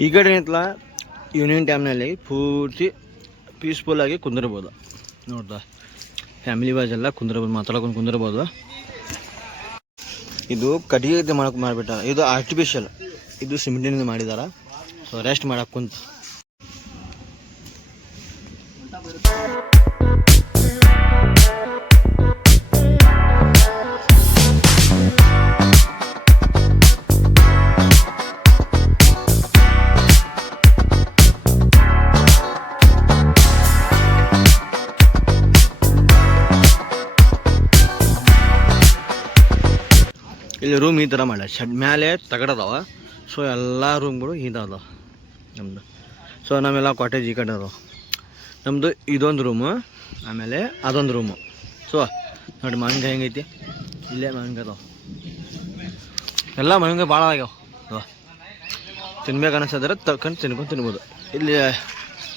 ಈ ಕಡೆ ಏನೈತಲ್ಲ ಈವ್ನಿಂಗ್ ಟೈಮ್ನಲ್ಲಿ ಪೂರ್ತಿ ಪೀಸ್ಫುಲ್ಲಾಗಿ ಕುಂದಿರ್ಬೋದು ನೋಡ್ದ. ಫ್ಯಾಮಿಲಿ ವೈಸ್ ಎಲ್ಲ ಕುಂದಿರ್ಬೋದು, ಮಾತಾಡ್ಕೊಂಡು ಕುಂದಿರ್ಬೋದು. ಇದು ಕಟ್ಟಿಗೆ ಮಾಡಿಬಿಟ್ಟಾರ, ಇದು ಆರ್ಟಿಫಿಷಿಯಲ್, ಇದು ಸಿಮೆಂಟಿನಿಂದ ಮಾಡಿದಾರ. ಸೊ ರೆಸ್ಟ್ ಮಾಡಕ್ಕೆ ಕುಂತ ಇಲ್ಲಿ ರೂಮ್ ಈ ಥರ ಮಾಡ್ಯಾರ. ಶೆಡ್ ಮೇಲೆ ತಗಡದಾವ. ಸೊ ಎಲ್ಲ ರೂಮ್ಗಳು ಇದಾವ ನಮ್ಮದು. ಸೊ ನಾವೆಲ್ಲ ಕಾಟೇಜ್ ಈ ಕಡೆ ಅದಾವ. ನಮ್ಮದು ಇದೊಂದು ರೂಮು, ಆಮೇಲೆ ಅದೊಂದು ರೂಮು. ಸೊ ನೋಡಿ ಮಾವಿನಕಾಯಿ ಹೆಂಗೈತಿ, ಇಲ್ಲೇ ಮಾವಿನಕಾಯಿ ಅದಾವ. ಎಲ್ಲ ಮಾವಿನಕಾಯಿ ಭಾಳ ಆಗ್ಯಾವ. ತಿನ್ಬೇಕು ಅನಿಸಿದ್ರೆ ತಕೊಂಡು ತಿನ್ಕೊಂಡು ತಿನ್ಬೋದು. ಇಲ್ಲಿ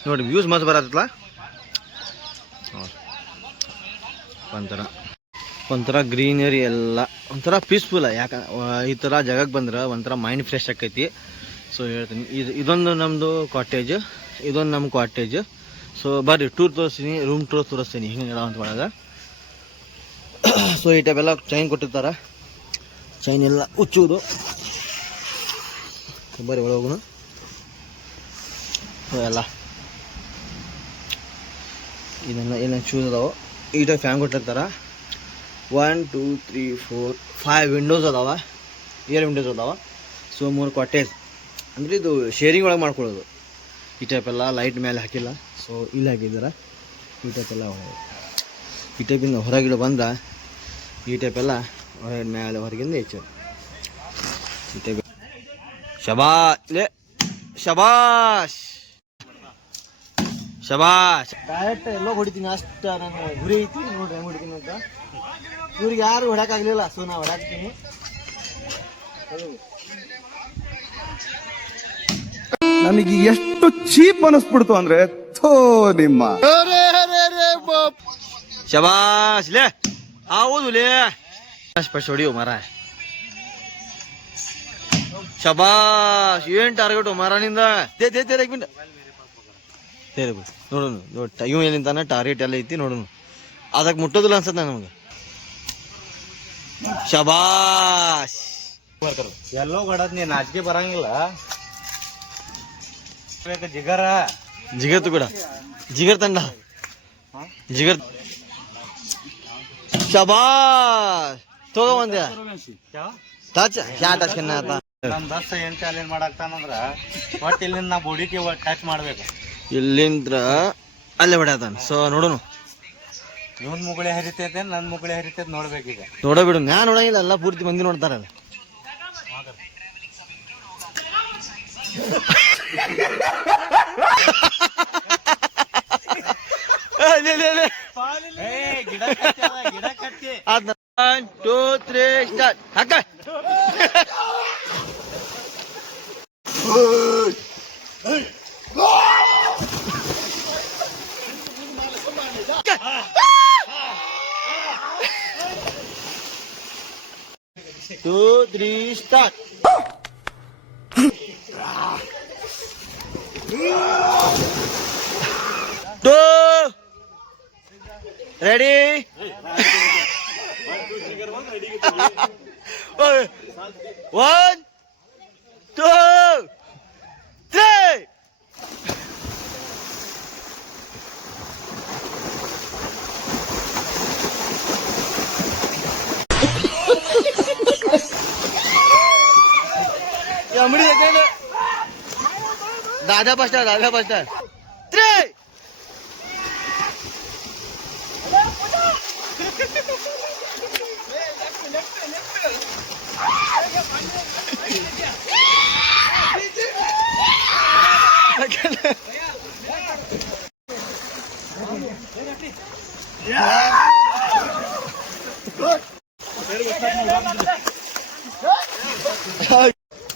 ನೋಡಿ ವ್ಯೂಸ್ ಮಸ್ತ್ ಬರತ್ತಲ್ಲ, ಒಂಥರ ಗ್ರೀನರಿ, ಎಲ್ಲ ಒಂಥರ ಪೀಸ್ಫುಲ್ಲ. ಈ ಥರ ಜಾಗಕ್ಕೆ ಬಂದ್ರೆ ಒಂಥರ ಮೈಂಡ್ ಫ್ರೆಶ್ ಆಕೈತಿ. ಸೊ ಹೇಳ್ತೀನಿ, ಇದೊಂದು ನಮ್ಮದು ಕಾಟೇಜ್, ಇದೊಂದು ನಮ್ಮ ಕಾಟೇಜ್. ಸೊ ಬರ್ರಿ ಟೂರ್ ತೋರಿಸ್ತೀನಿ, ರೂಮ್ ಟೂರ್ ತೋರಿಸ್ತೀನಿ ಹಿಂಗೆ ಅಂತ ಒಳಗೆ. ಸೊ ಈ ಟೈಪ್ ಎಲ್ಲ ಚೈನ್ ಕೊಟ್ಟಿರ್ತಾರೆ, ಚೈನ್ ಎಲ್ಲ ಉಚ್ಚುವುದು. ಬರ್ರಿ ಒಳಗೋನು. ಸೊ ಎಲ್ಲ ಇದೆಲ್ಲ ಏನೇನು ಶೂಸ್ ಅದಾವೆ. ಈ ಟೈಪ್ ಫ್ಯಾನ್ ಕೊಟ್ಟಿರ್ತಾರೆ. 1 2 3 4 5 ವಿಂಡೋಸ್ ಅದಾವ, 7 ವಿಂಡೋಸ್ ಅದಾವ. ಸೊ 3 ಕಾಟೇಜ್ ಅಂದರೆ ಇದು ಶೇರಿಂಗ್ ಒಳಗೆ ಮಾಡ್ಕೊಳ್ಳೋದು. ಈ ಟೈಪ್ ಎಲ್ಲ ಲೈಟ್ ಮೇಲೆ ಹಾಕಿಲ್ಲ, ಸೊ ಇಲ್ಲಿ ಹಾಕಿದ್ದಾರೆ. ಈ ಟೈಪ್ ಎಲ್ಲ ಈ ಟೈಪಿಂದ ಹೊರಗಿಡ ಬಂದ್ರೆ ಈ ಟೈಪ್ ಎಲ್ಲ ಹೊರಗಿನ ಮೇಲೆ ಹೊರಗಿಂದ ಹೆಚ್ಚು ಈ ಟೈಪ್. ಶಬಾಷ್ ಡೈರೆಕ್ಟ್ ಎಲ್ಲೋ ಹೊಡಿತೀನಿ, ಅಷ್ಟು ನಾನು ಗುರಿ ಐತಿ. ನೋಡ್ರಿ ಹೆಂಗೆ ಹೊಡಿತೀನಿ ಅಂತ. ಇವ್ರಿಗೆ ಯಾರು ಹೊಡ್ಯಾಕಾಗಲಿಲ್ಲ, ಸೊ ನಾವು ಹೊಡ್ಯಾಕ್ತೀನಿ. ನನಗೆ ಎಷ್ಟು ಚೀಪ್ ಅನಿಸ್ಬಿಡ್ತು ಅಂದ್ರೆ ಥೋ ನಿಮ್ಮ. ಶಬಾಷ್ ಲೇ, ಹೌದು ಲೇ, ಫಸ್ಟ್ ಹೊಡಿಯೋ ಮರ. ಶಬಾಷ್, ಏನ್ ಟಾರ್ಗೆಟ್ ಮರನಿಂದ. ನೋಡೋಣ ಇವ್ ಏನಿಂತಾನೆ ಟಾರ್ಗೆಟ್ ಎಲ್ಲ ಐತಿ ನೋಡೋಣ. ಅದಕ್ಕೆ ಮುಟ್ಟೋದಿಲ್ಲ ಅನ್ಸತ್ತೆ ನಮಗೆ. ಶಬಾಷ್, ಎಲ್ಲೋ ಗಡದ್ ನೀ ನಾಚಿಕೆ ಬರಂಗಿಲ್ಲ. ಜಿಗರ್ತು ಕೂಡ ಜಿಗರ್ ತಂಡ ಜಿಗರ್. ಶಬಾಷ್, ತಗೋ ಒಂದೇ ಟಚ್ ನಮ್ ದಸ್ತ ಏನ್ ಚಾಲೆಂಜ್ ಮಾಡಾಕ್ತಾನಂದ್ರ ಒಟ್ಟು ಇಲ್ಲಿಂದ ನಾ ಬಾಡಿಗೆ ಟಚ್ ಮಾಡ್ಬೇಕು. ಇಲ್ಲಿಂದ್ರ ಅಲ್ಲೇ ಹೊಡ್ಯಾತಾನ. ಸೊ ನೋಡೋಣ, ಇವನ್ ಮುಗುಳೆ ಹರಿತೈತೆ, ನನ್ ಮುಗುಳೆ ಹರಿತೈತೆ ನೋಡ್ಬೇಕೀಗ. ನೋಡಬಿಡು, ನಾನು ನೋಡಂಗಿಲ್ಲ, ಎಲ್ಲ ಪೂರ್ತಿ ಮಂದಿ ನೋಡ್ತಾರಲ್ಲ. ಗಿಡ ಕಟ್ಟಿ 1 2 3 ಸ್ಟಾರ್ಟ್. ಹಾಕ 2 3 ಸ್ಟಾರ್ಟ್. Two, ready? 1 2 3. दादा बसता 3.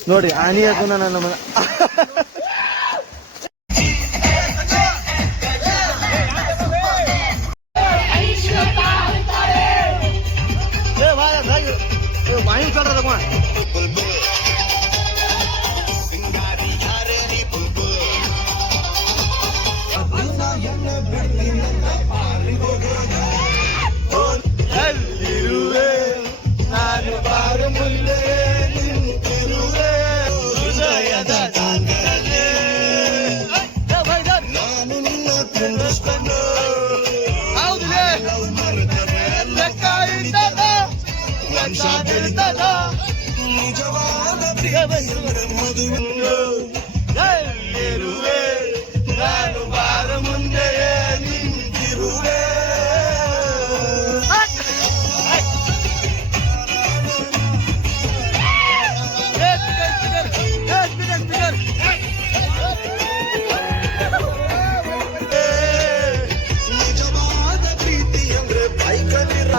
ನೋಡಿ ಆನಿ ಹಾಕೋಣ ನನ್ನ ಮಗ. ಬಾಯಿ ವರ್ಷ ಬೆಳೆದಾಗ ನಿಜವಾದ ಪ್ರಿಯವೆಂದರೆ ಮದುವೆ ಎಲ್ಲಿರುವೆ ನಾನು ಬಾರ ಮುಂದೆಯೇ ನಿಂತಿರುವೆ ನಿಜವಾದ ಪ್ರೀತಿ ಅಂದ್ರೆ ಬೈಕಲ್ಲಿರ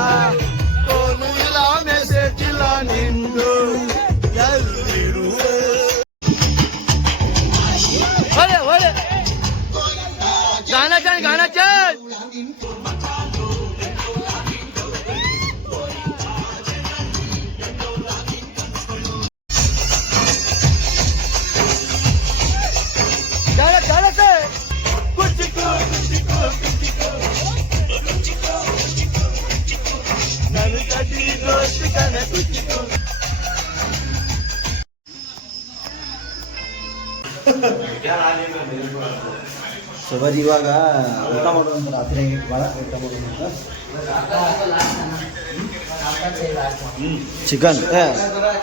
ಫೋನು ಇಲ್ಲ ಮೆಸೇಜ್ ಇಲ್ಲ ನಿಂದು ಎಲ್ಲಿರುವೆ गाना चल गाना चल गाना गाना से कुछ को गाना कटी दोस्त गाना कुछ को ಸೊ ಬರೀ ಇವಾಗ ಊಟ ಮಾಡುವಂತ ರಾತ್ರಿ ಭಾಳ ಊಟ ಮಾಡುವಂತ ಚಿಕನ್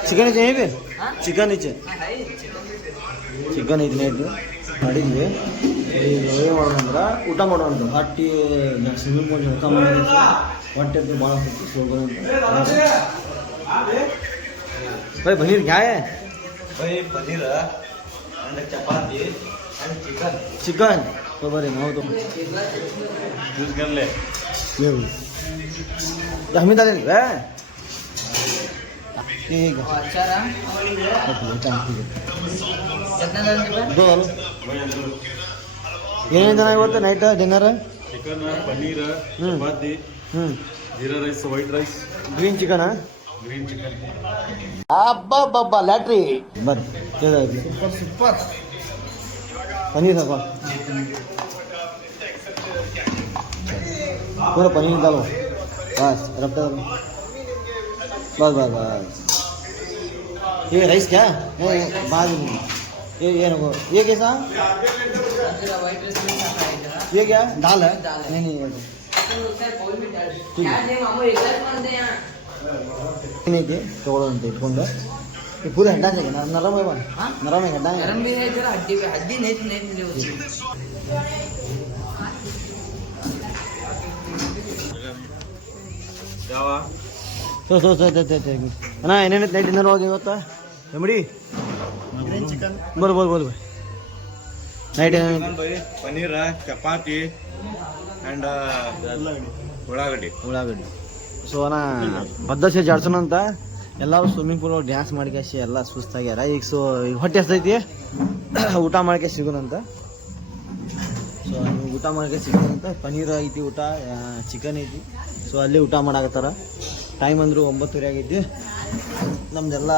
ಚಿಕನ್ ಐತೆ ಹೇಗೆ ಚಿಕನ್ ಐತೆ ಚಿಕನ್ ಐತೆ ನೈಟ್ ಮಾಡಿದ್ವಿ ಈಗ ಏನು ಮಾಡೋದಂದ್ರೆ ಊಟ ಮಾಡೋಣ ಹೊಟ್ಟಿ ಸ್ವಿಮ್ಮಿಂಗ್ ಪೂಲ್ ಊಟ ಮಾಡಿದ್ರೆ ಹೊಟ್ಟೆ ಭಾಳ ಹೊತ್ತು ಸೋಗೋದಂತ ಬೈ ಪನೀರ್ ಕ್ಯಾ high by paneer and chapati and chicken तो बरे ना हो तो यूज कर ले ये हमें डाले रे ठीक है अच्छा रहा कितना दाल के बाद दो ಏನೇನು ಜನ ಇವತ್ತು night dinner chicken paneer chapati jeera rice white rice green chicken green chicken ಅಬ್ಬಬ್ಬಬ್ಬ ಲ್ಯಾಟ್ರಿ ಬರ್ರಿ ಸೂಪರ್ ಸೂಪರ್ पनीर है पूरा पनीर डालो बस रफ्ता बस बस बस ये राइस क्या बाद ये नको ये कैसा ये क्या दाल है नहीं नहीं नहीं ತಗೊಳ್ಳೋಂತ ಇಟ್ಕೊಂಡು पूरा हड्डा चाहिए नरम है नरम है हड्डा नरम भी है जरा हड्डी नहीं मिले उसकी ಯಾವ ಸೊ ಅಣ್ಣ ಏನೇನೈತೆ ನೈಟ್ ಡಿನ್ನರ್ ಹೋಗಿ ಇವತ್ತು ಎಮ್ಮಡಿ ಚಿಕನ್ ಬೋಲ್ ನೈಟ್ ಏನೇನು ಪನ್ನೀರ್ ಚಪಾತಿ ಅಂಡ್ ಉಳ್ಳಾಗಡ್ಡಿ ಸೊ ಅಣ್ಣ ಬದ್ದಸೆ ಜಾಡ್ಸೋಣ ಅಂತ ಎಲ್ಲರೂ ಸ್ವಿಮ್ಮಿಂಗ್ ಪೂಲ್ ಡ್ಯಾನ್ಸ್ ಮಾಡ್ಕೇಸಿ ಎಲ್ಲ ಸುಸ್ತಾಗ್ಯಾರ ಈಗ ಸೊ ಈಗ ಹೊಟ್ಟೆ ಹಸ್ತೈತಿ ಊಟ ಮಾಡ್ಕೆ ಸಿಗೋಣಂತ ಸೊ ನೀವು ಊಟ ಮಾಡ್ಕೆ ಸಿಗೋಣಂತ ಪನ್ನೀರ್ ಐತಿ ಊಟ ಚಿಕನ್ ಐತಿ ಸೊ ಅಲ್ಲಿ ಊಟ ಮಾಡಾಕತ್ತಾರ ಟೈಮ್ ಅಂದ್ರು 9:30 ಆಗೈತಿ ನಮ್ದೆಲ್ಲ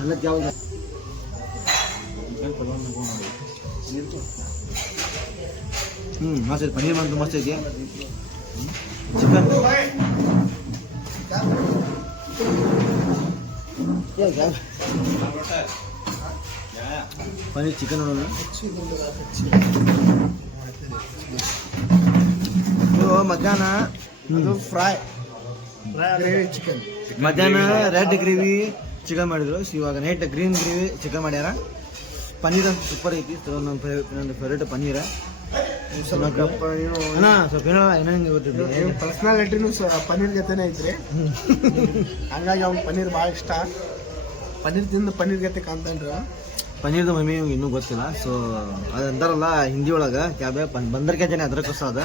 ಎಲ್ಲ ಯಾವ್ದು ಮಸ್ತ್ ಐತಿ ಪನ್ನೀರ್ ಬಂತು ಮಸ್ತ್ ಐತಿ चिकन क्या पनीर चिकन ಮಧ್ಯಾಹ್ನ ಅದು ಫ್ರೈ ಗ್ರೇವಿ ಚಿಕನ್ ಮಧ್ಯಾಹ್ನ ರೆಡ್ ಗ್ರೇವಿ ಚಿಕನ್ ಮಾಡಿದ್ರು ಇವಾಗ ನೈಟ್ ಗ್ರೀನ್ ಗ್ರೇವಿ ಚಿಕನ್ ಮಾಡ್ಯಾರ ಪನ್ನೀರ್ ಅಂತ ಸೂಪರ್ ಐತಿ ನನ್ನ ಫೇವ್ರೇಟ್ ಪನ್ನೀರ ಪರ್ಸನಾಲಿಟಿನೂ ಪನ್ನೀರ್ ಜೊತೆನೇ ಐತ್ರಿ ಹಂಗಾಗಿ ಅವ್ನು ಪನ್ನೀರ್ ಭಾಳ ಇಷ್ಟ ಪನ್ನೀರ್ ತಿಂದು ಪನ್ನೀರ್ ಜೊತೆ ಕಾಣ್ತಾನ್ರಿ ಪನ್ನೀರ್ದು ಮಮ್ಮಿ ಇನ್ನೂ ಗೊತ್ತಿಲ್ಲ ಸೊ ಅದಂತಾರಲ್ಲ ಹಿಂದಿ ಒಳಗೆ ಕ್ಯಾಬೆ ಬಂದರ್ಕೆ ಜನ ಅದ್ರಕ್ಕೋಸ್ಕರ ಅದ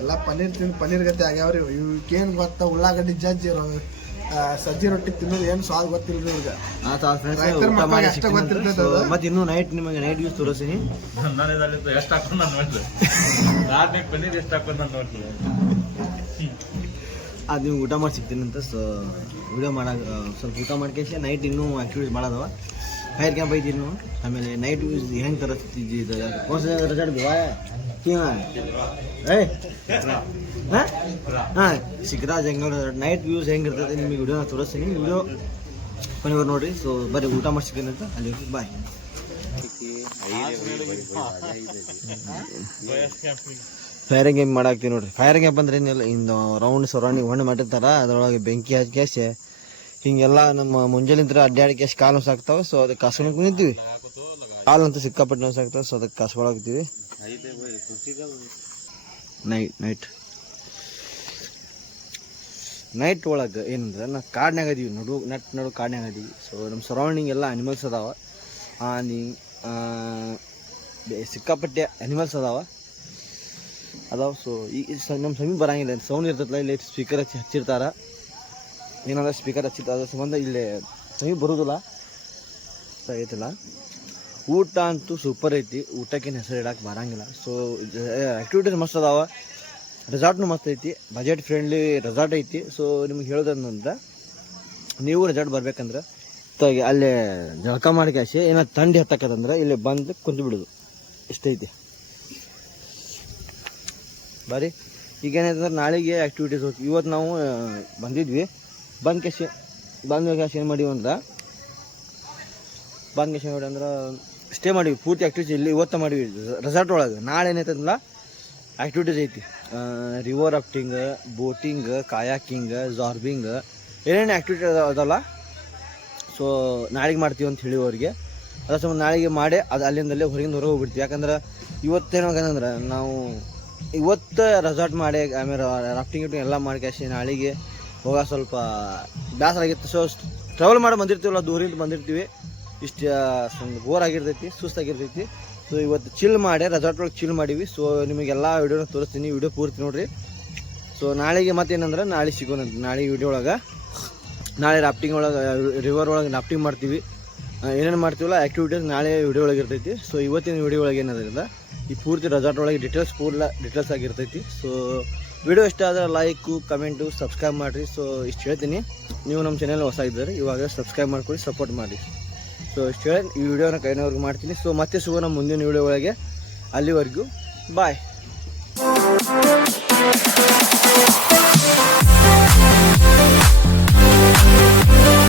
ಎಲ್ಲ ಪನ್ನೀರ್ ತಿಂದು ಪನ್ನೀರ್ ಗತೆ ಆಗ್ಯಾವ್ರಿ ಇವಕ್ಕೇನು ಗೊತ್ತಾ ಉಳ್ಳಾಗಡ್ಡಿ ಜಜ್ಜಿ ಸಜ್ಜಿ ರೊಟ್ಟಿ ತಿನ್ನೋದು ಏನು ಸ್ವಾದ ಗೊತ್ತಿಲ್ರಿ ಇವ್ರಿಗೆ ಅಷ್ಟೇ ಗೊತ್ತಿರ್ತೈತೆ ಮತ್ತೆ ಇನ್ನೂ ನೈಟ್ ನಿಮಗೆ ನೈಟ್ ಯೂಸ್ ತೋರಿಸ್ತೀನಿ ಎಷ್ಟು ಹಾಕೊಂಡು ನಾನು ನೋಡ್ಲಿ ನಾಲ್ಕು ಪನ್ನೀರ್ ಎಷ್ಟು ಹಾಕೊಂಡು ನಾನು ನೋಡ್ಲಿ ಅದು ನೀವು ಊಟ ಮಾಡಿ ಸಿಗ್ತೀನಿ ಅಂತ ಸೊ ವಿಡಿಯೋ ಮಾಡಾಕ ಸ್ವಲ್ಪ ಊಟ ಮಾಡ್ಕೇಸಿ ನೈಟ್ ಇನ್ನೂ ಆ್ಯಕ್ಟಿವಿಟೀಸ್ ಮಾಡೋದವ ಫೈರ್ ಕ್ಯಾಂಪ್ ಐತಿ ಇನ್ನು ಆಮೇಲೆ ನೈಟ್ ಯೂಸ್ ಹೆಂಗೆ ತರಿಸ್ತಿದ್ವಿ ರಜಾಡ್ದು ಹಾಂ ಸಿಕ್ಕರಾಜ್ ಹೆಂಗೆ ನೈಟ್ ವ್ಯೂಸ್ ಹೆಂಗಿರ್ತದೆ ನಿಮಗೆ ವಿಡಿಯೋನ ತೋರಿಸ್ತೀನಿ ವಿಡಿಯೋ ಕೊನೆವರೆಗೂ ನೋಡಿರಿ ಸೊ ಬರೀ ಊಟ ಮಾಡಿ ಸಿಗ್ತೀನಿ ಅಂತ ಅಲ್ಲಿ ಬಾಯ್ ಫೈರಿಂಗ್ ಗೇಮ್ ಮಾಡಾಕ್ತೀವಿ ನೋಡ್ರಿ. ಫೈರಿಂಗ್ ಗೇಮ್ ಅಂದ್ರೆ ಏನಿಲ್ಲ, ಇನ್ನು ರೌಂಡ್ ಸರೌಂಡಿಂಗ್ ಹೊಣ್ಣು ಮಾಡಿರ್ತಾರ, ಅದರೊಳಗೆ ಬೆಂಕಿ ಹಚ್ಕೇಸಿ ಹಿಂಗೆಲ್ಲ ನಮ್ಮ ಮುಂಜಾನಿಂತ್ರ ಅಡ್ಡಾಡಿ ಕ್ಯಾಶ್ ಕಾಲು ಸಾಕ್ತಾವೆ. ಸೊ ಅದಕ್ಕೆ ಕಸ್ಕೊಳಕ್ಕೆ ನಿಂತೀವಿ, ಕಾಲಂತೂ ಸಿಕ್ಕಾಪಟ್ಟೆ ನೋಸಾಗ್ತಾವೆ. ಸೊ ಅದಕ್ಕೆ ಕಸ್ಕೊಳಕ್ತೀವಿ. ನೈಟ್ ಒಳಗೆ ಏನಂದ್ರೆ ನಾವು ಕಾಡ್ನಾಗ ಅದೀವಿ, ನಡು ಕಾಡ್ನಾಗ ಅದೀವಿ. ಸೊ ನಮ್ಮ ಸರೌಂಡಿಂಗ್ ಎಲ್ಲ ಅನಿಮಲ್ಸ್ ಅದಾವ, ಆನೆ ಸಿಕ್ಕಾಪಟ್ಟೆ ಅನಿಮಲ್ಸ್ ಅದಾವ. ಸೊ ಈ ನಮ್ಮ ಸಮೀಪ ಬರಂಗಿಲ್ಲ, ಸೌಂಡ್ ಇರ್ತೈತಲ್ಲ, ಇಲ್ಲಿ ಸ್ಪೀಕರ್ ಹಚ್ಚಿರ್ತಾರ. ಏನಂದ್ರೆ ಸ್ಪೀಕರ್ ಹಚ್ಚಿರ್ತಾರ, ಅದ್ರ ಸಂಬಂಧ ಇಲ್ಲಿ ಸಮೀಪ ಬರೋದಿಲ್ಲ ಐತಿಲ್ಲ. ಊಟ ಅಂತೂ ಸೂಪರ್ ಐತಿ, ಊಟಕ್ಕೇನು ಹೆಸರು ಇಡಕ್ಕೆ ಬರಂಗಿಲ್ಲ. ಸೊ ಆ್ಯಕ್ಟಿವಿಟೀಸ್ ಮಸ್ತ್ ಅದಾವ, ರೆಸಾರ್ಟ್ನು ಮಸ್ತ್ ಐತಿ, ಬಜೆಟ್ ಫ್ರೆಂಡ್ಲಿ ರೆಸಾರ್ಟ್ ಐತಿ. ಸೊ ನಿಮ್ಗೆ ಹೇಳೋದಂದ್ರೆ ನೀವು ರೆಸಾರ್ಟ್ ಬರ್ಬೇಕಂದ್ರೆ ಅಲ್ಲೇ ಜಳಕ ಮಾಡಿ ಕ್ಯಾಶಿ ಏನಾದ್ರು ಥಂಡಿ ಹತ್ತಕ್ಕದಂದ್ರೆ ಇಲ್ಲಿ ಬಂದು ಕುಂತು ಬಿಡೋದು, ಇಷ್ಟೈತಿ ಬಾರಿ. ಈಗ ಏನಾಯ್ತಂದ್ರೆ ನಾಳೆಗೆ ಆ್ಯಕ್ಟಿವಿಟೀಸ್ ಹೋಗಿ, ಇವತ್ತು ನಾವು ಬಂದಿದ್ವಿ, ಬಂದು ಕ್ಯಾಶ್ ಏನು ಮಾಡೀವಿ ಅಂದ್ರೆ ಸ್ಟೇ ಮಾಡೀವಿ. ಪೂರ್ತಿ ಆ್ಯಕ್ಟಿವಿಟೀಸ್ ಇಲ್ಲಿ ಇವತ್ತು ಮಾಡೀವಿ ರೆಸಾರ್ಟ್ ಒಳಗೆ. ನಾಳೆ ಏನೈತಂದ್ರೆ ಆ್ಯಕ್ಟಿವಿಟೀಸ್ ಐತಿ, ರಿವರ್ ರಾಫ್ಟಿಂಗ್, ಬೋಟಿಂಗ್, ಕಾಯಾಕಿಂಗ್, ಜಾರ್ಬಿಂಗ್, ಏನೇನು ಆ್ಯಕ್ಟಿವಿಟಿ ಅದಲ್ಲ. ಸೊ ನಾಳೆಗೆ ಮಾಡ್ತೀವಿ ಅಂತ ಹೇಳಿ ಅವ್ರಿಗೆ. ಅದ್ರ ಸಂಬಂಧ ನಾಳೆಗೆ ಮಾಡಿ ಅದು ಅಲ್ಲಿಂದಲ್ಲೇ ಹೊರಗಿಂದ ಹೊರಗೆ ಹೋಗ್ಬಿಡ್ತೀವಿ. ಯಾಕಂದ್ರೆ ಇವತ್ತೇನಾಗಂದ್ರೆ ನಾವು ಇವತ್ತು ರೆಸಾರ್ಟ್ ಮಾಡಿ ಆಮೇಲೆ ರಾಫ್ಟಿಂಗ್ ಎಲ್ಲ ಮಾಡಿ ಕ್ಯಾಶಿ ನಾಳೆಗೆ ಹೋಗ ಸ್ವಲ್ಪ ಬೇಸರ ಆಗಿತ್ತು. ಸೊ ಟ್ರಾವೆಲ್ ಮಾಡಿ ಬಂದಿರ್ತೀವಲ್ಲ, ದೂರಿಂದ ಬಂದಿರ್ತೀವಿ, ಇಷ್ಟು ಬೋರ್ ಆಗಿರ್ತೈತಿ, ಸುಸ್ತಾಗಿರ್ತೈತಿ. ಸೊ ಇವತ್ತು ಚಿಲ್ ಮಾಡಿ ರೆಸಾರ್ಟ್ ಒಳಗೆ ಚಿಲ್ ಮಾಡೀವಿ. ಸೊ ನಿಮಗೆಲ್ಲ ವಿಡಿಯೋನ ತೋರಿಸ್ತೀನಿ, ವಿಡಿಯೋ ಪೂರ್ತಿ ನೋಡಿರಿ. ಸೊ ನಾಳೆಗೆ ಮತ್ತೇನಂದ್ರೆ ನಾಳೆ ಸಿಗೋಣ, ನಾಳೆ ವಿಡಿಯೋ ಒಳಗೆ. ನಾಳೆ ರಾಫ್ಟಿಂಗ್ ಒಳಗೆ ರಿವರ್ ಒಳಗೆ ರಾಫ್ಟಿಂಗ್ ಮಾಡ್ತೀವಿ, ಏನೇನು ಮಾಡ್ತೀವಲ್ಲ ಆ್ಯಕ್ಟಿವಿಟೀಸ್ ನಾಳೆ ವಿಡಿಯೋ ಒಳಗೆ ಇರ್ತೈತಿ. ಸೊ ಇವತ್ತಿನ ವಿಡಿಯೋ ಒಳಗೆ ಏನದ್ರಿಂದ ಈ ಪೂರ್ತಿ ರೆಸಾರ್ಟ್ ಒಳಗೆ ಡೀಟೇಲ್ಸ್ ಆಗಿರ್ತೈತಿ. ಸೊ ವಿಡಿಯೋ ಇಷ್ಟ ಆದರೆ ಲೈಕು, ಕಮೆಂಟು, ಸಬ್ಸ್ಕ್ರೈಬ್ ಮಾಡಿರಿ. ಸೊ ಇಷ್ಟು ಹೇಳ್ತೀನಿ. ನೀವು ನಮ್ಮ ಚಾನೆಲ್ ಹೊಸ ಇದ್ದಾರೆ, ಇವಾಗ ಸಬ್ಸ್ಕ್ರೈಬ್ ಮಾಡ್ಕೊಳ್ಳಿ, ಸಪೋರ್ಟ್ ಮಾಡಿ. ಸೊ ಇಷ್ಟು ಹೇಳಿ ಈ ವಿಡಿಯೋನ ಕೈನವ್ರಿಗೆ ಮಾಡ್ತೀನಿ. ಸೊ ಮತ್ತೆ ಸಿಗೋಣ ಮುಂದಿನ ವಿಡಿಯೋ ಒಳಗೆ. ಅಲ್ಲಿವರೆಗೂ ಬಾಯ್.